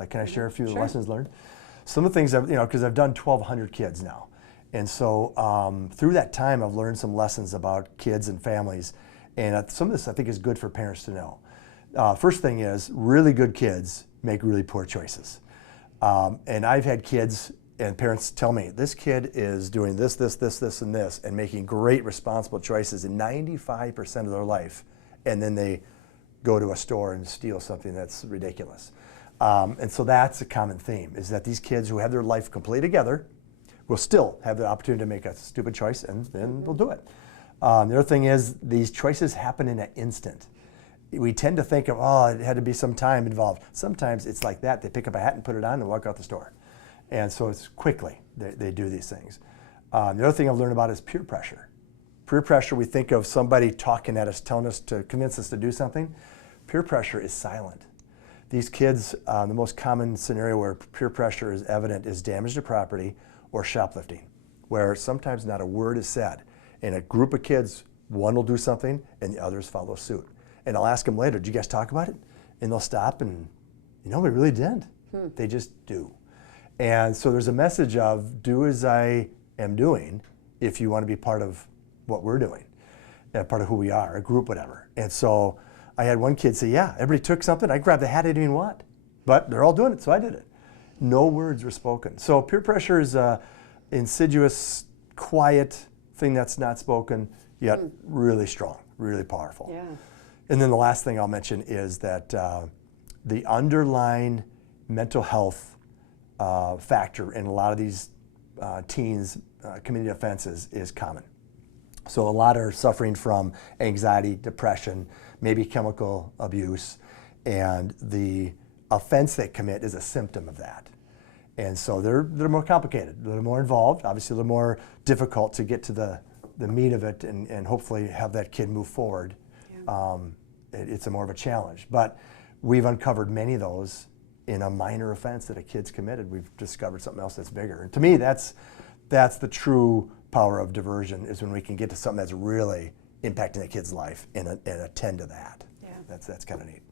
Like, can I share a few lessons learned? Some of the things, because I've done 1,200 kids now. And so through that time, I've learned some lessons about kids and families. And some of this, I think, is good for parents to know. First thing is, really good kids make really poor choices. And I've had kids and parents tell me, this kid is doing this, this, this, and this, and making great responsible choices in 95% of their life. And then they go to a store and steal something that's ridiculous. And so that's a common theme, is that these kids who have their life completely together will still have the opportunity to make a stupid choice, and then they'll do it. The other thing is, these choices happen in an instant. We tend to think of, oh, it had to be some time involved. Sometimes it's like that. They pick up a hat and put it on and walk out the store. And so it's quickly they do these things. The other thing I've learned about is peer pressure. Peer pressure, we think of somebody talking at us, telling us to convince us to do something. Peer pressure is silent. These kids, the most common scenario where peer pressure is evident is damage to property or shoplifting, where sometimes not a word is said. In a group of kids, one will do something and the others follow suit. And I'll ask them later, did you guys talk about it? And they'll stop and, we really didn't. They just do. And so there's a message of, do as I am doing if you want to be part of what we're doing, part of who we are, a group, whatever. And so I had one kid say, yeah, everybody took something. I grabbed the hat I didn't even want. But they're all doing it, so I did it. No words were spoken. So peer pressure is an insidious, quiet thing that's not spoken, yet really strong, really powerful. Yeah. And then the last thing I'll mention is that the underlying mental health factor in a lot of these teens' committing offenses is common. So a lot are suffering from anxiety, depression, maybe chemical abuse, and the offense they commit is a symptom of that. And so they're more complicated, they're more involved, obviously they're more difficult to get to the meat of it and hopefully have that kid move forward. Yeah. It's more of a challenge. But we've uncovered many of those in a minor offense that a kid's committed. We've discovered something else that's bigger. And to me, that's the true power of diversion, is when we can get to something that's really impacting a kid's life and attend to that. Yeah. That's kind of neat.